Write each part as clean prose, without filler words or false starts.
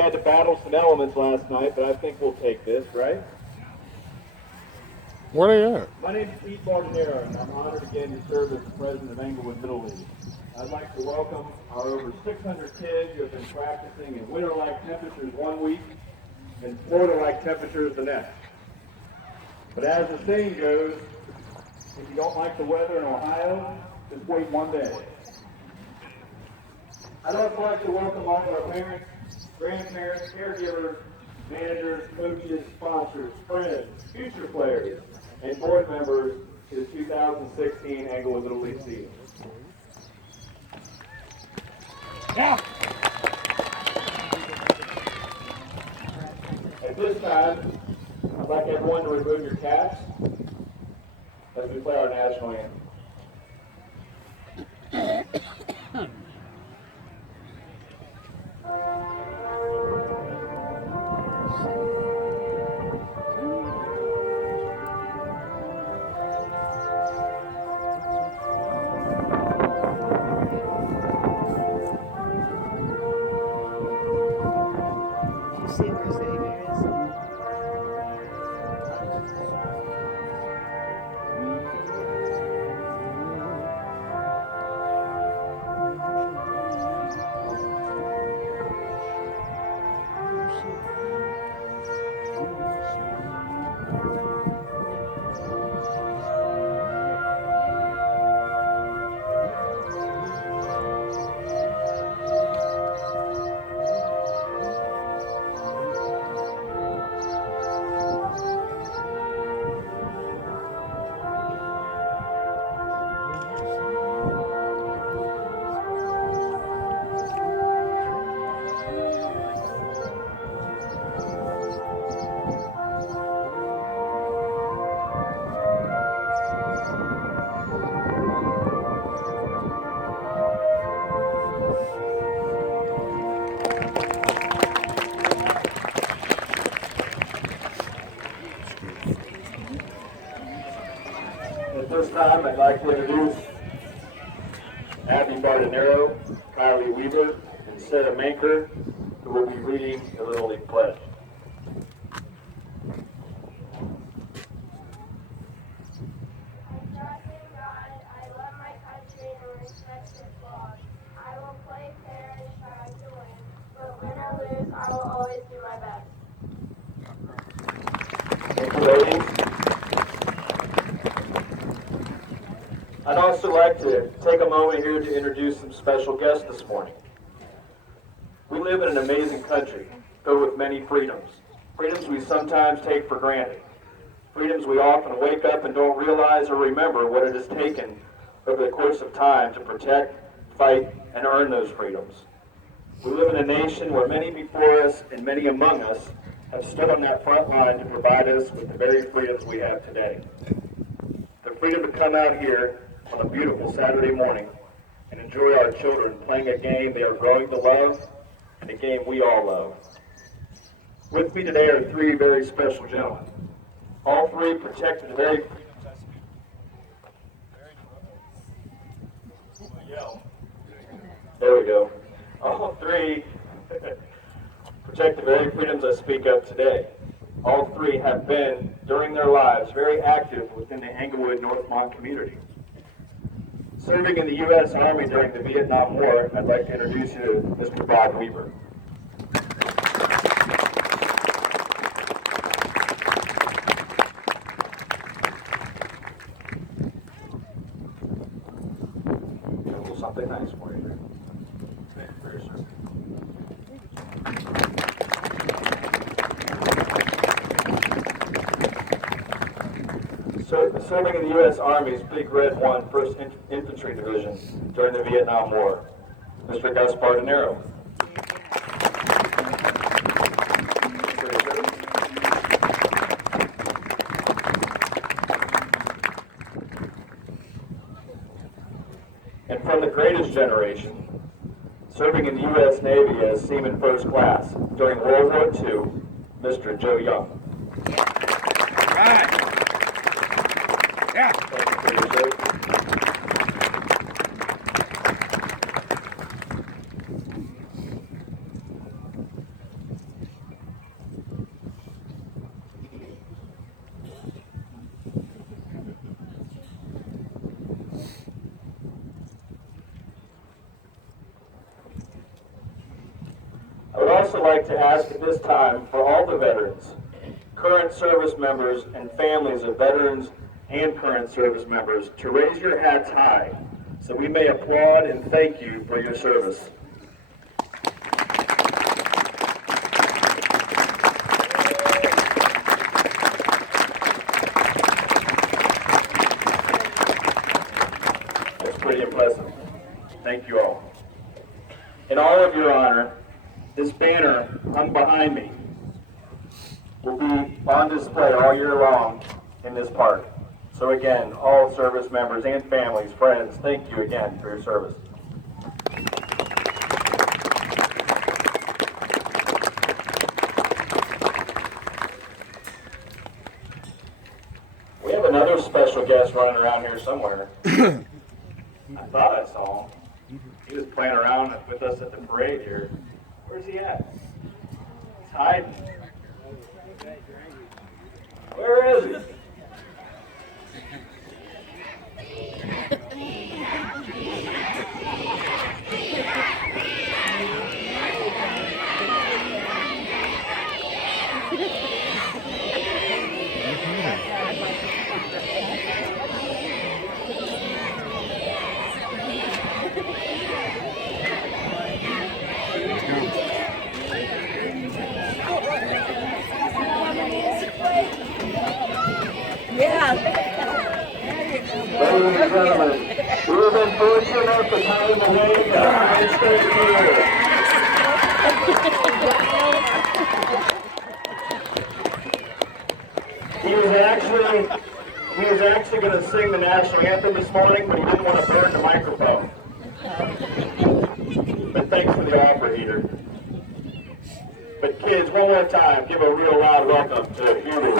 had to battle some elements last night, but I think we'll take this, right? Where they at? My name is Pete Bardinero, and I'm honored again to serve as the president of Englewood Middle League. I'd like to welcome our over 600 kids who have been practicing in winter-like temperatures one week and Florida-like temperatures the next. But as the saying goes, if you don't like the weather in Ohio, just wait one day. I'd also like to welcome all of our parents, grandparents, caregivers, managers, coaches, sponsors, friends, future players, and board members to the 2016 Englewood Little League season. Yeah. At this time, I'd like everyone to remove your caps as we play our national anthem. At this time, I'd like to introduce Abby Bardinero, Kylie Weaver, and Sarah Manker, who will be reading the Little League Pledge. Thank you, ladies. I'd also like to take a moment here to introduce some special guests this morning. We live in an amazing country filled with many freedoms. Freedoms we sometimes take for granted. Freedoms we often wake up and don't realize or remember what it has taken over the course of time to protect, fight, and earn those freedoms. We live in a nation where many before us and many among us have stood on that front line to provide us with the very freedoms we have today. The freedom to come out here on a beautiful Saturday morning and enjoy our children playing a game they are growing to love and a game we all love. With me today are three very special gentlemen. All three protected the very There we go. All three protect the very freedoms I speak of today. All three have been, during their lives, very active within the Englewood Northmont community. Serving in the U.S. Army during the Vietnam War, I'd like to introduce you to Mr. Bob Weaver. Something nice for you. Very soon. So, serving in the U.S. Army's Big Red 1 1st Infantry Division during the Vietnam War, Mr. Gus Bardinero. And from the greatest generation, serving in the U.S. Navy as Seaman First Class during World War II, Mr. Joe Young. Right. Yeah. Thank you for your service. also like to ask at this time for all the veterans, current service members, and families of veterans and current service members to raise your hats high so we may applaud and thank you for your service. That's pretty impressive. Thank you all. In all of your honor, this banner hung behind me will be on display all year long in this park. So again, all service members and families, friends, thank you again for your service. We have another special guest running around here somewhere. I thought I saw him. He was playing around with us at the parade here. Where's he at? He's hiding. Where is he? Ladies and gentlemen, we have been fortunate enough to time the way to our state here. He was actually going to sing the national anthem this morning, but he didn't want to burn the microphone. But thanks for the offer, Heater. But kids, one more time, give a real loud welcome to Heater.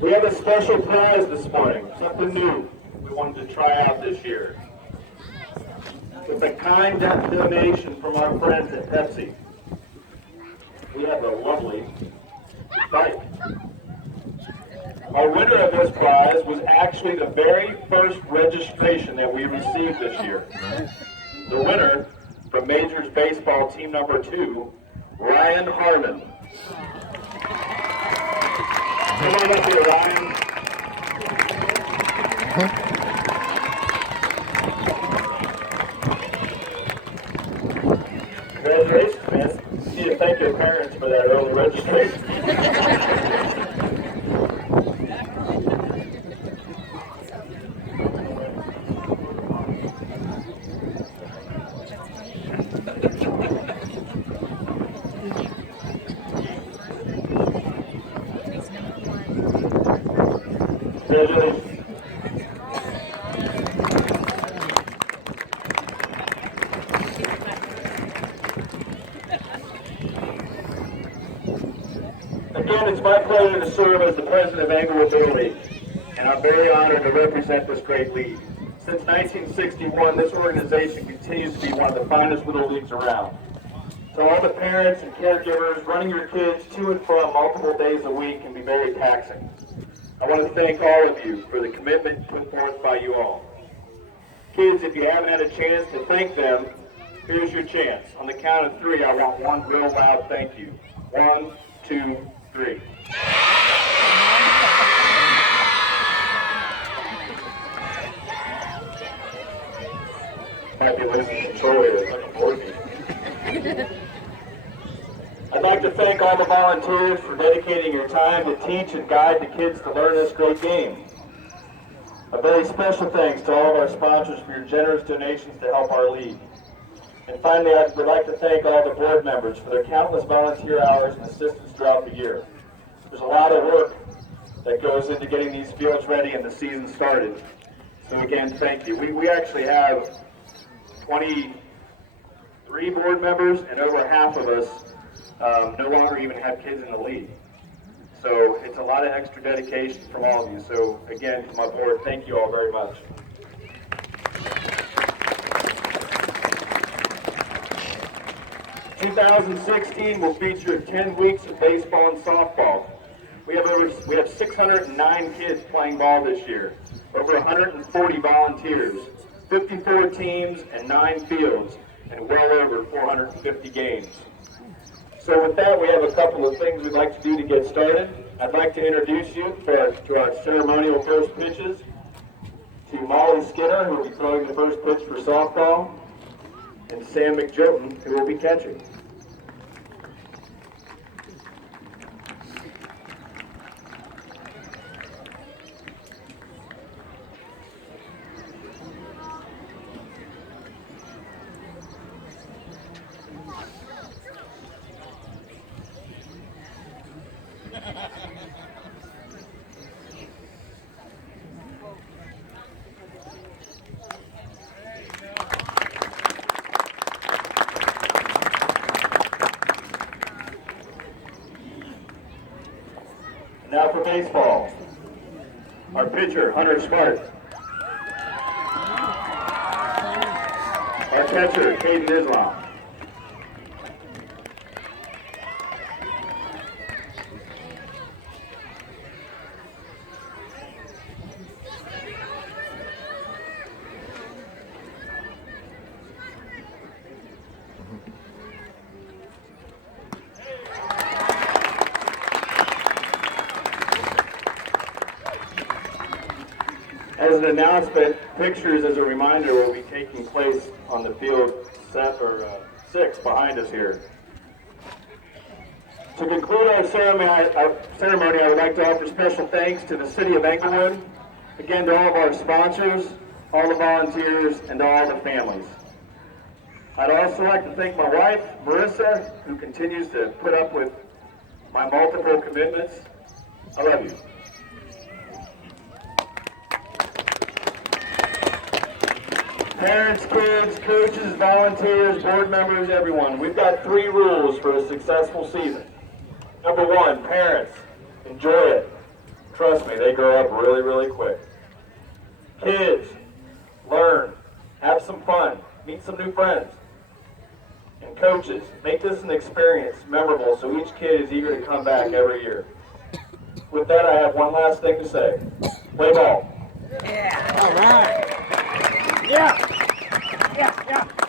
We have a special prize this morning, something new we wanted to try out this year. With a kind donation from our friends at Pepsi, we have a lovely bike. Our winner of this prize was actually the very first registration that we received this year. The winner from Majors Baseball Team Number 2, Ryan Harmon. Come on up here, Ryan. Congratulations, man. You need to thank your parents for that early registration. Congratulations. Again, it's my pleasure to serve as the president of Englewood Little League, and I'm very honored to represent this great league. Since 1961, this organization continues to be one of the finest little leagues around. So all the parents and caregivers, running your kids to and from multiple days a week can be very taxing. I want to thank all of you for the commitment put forth by you all. Kids, if you haven't had a chance to thank them, here's your chance. On the count of 3, I want one real loud thank you. 1, 2, 3. Might be listening to Troy or like a board meeting. I'd like to thank all the volunteers for dedicating your time to teach and guide the kids to learn this great game. A very special thanks to all of our sponsors for your generous donations to help our league. And finally, I would like to thank all the board members for their countless volunteer hours and assistance throughout the year. There's a lot of work that goes into getting these fields ready and the season started. So again, thank you. We actually have 23 board members, and over half of us no longer even have kids in the league. So it's a lot of extra dedication from all of you. So again, to my board, thank you all very much. '16 will feature 10 weeks of baseball and softball. We have 609 kids playing ball this year, over 140 volunteers, 54 teams and 9 fields, and well over 450 games. So with that, we have a couple of things we'd like to do to get started. I'd like to introduce you to our ceremonial first pitches, to Molly Skinner, who will be throwing the first pitch for softball, and Sam McJoten, who will be catching. Now for baseball, our pitcher, Hunter Smart. Our catcher, Caden Islam. As an announcement, pictures as a reminder will be taking place on the field 6 behind us here. To conclude our ceremony, I would like to offer special thanks to the City of Englewood, again to all of our sponsors, all the volunteers, and all the families. I'd also like to thank my wife, Marissa, who continues to put up with my multiple commitments. I love you. Parents, kids, coaches, volunteers, board members, everyone. We've got 3 rules for a successful season. Number 1, parents, enjoy it. Trust me, they grow up really, really quick. Kids, learn, have some fun, meet some new friends. And coaches, make this an experience memorable so each kid is eager to come back every year. With that, I have one last thing to say. Play ball. Yeah. All right. Yeah. Yeah. Yeah.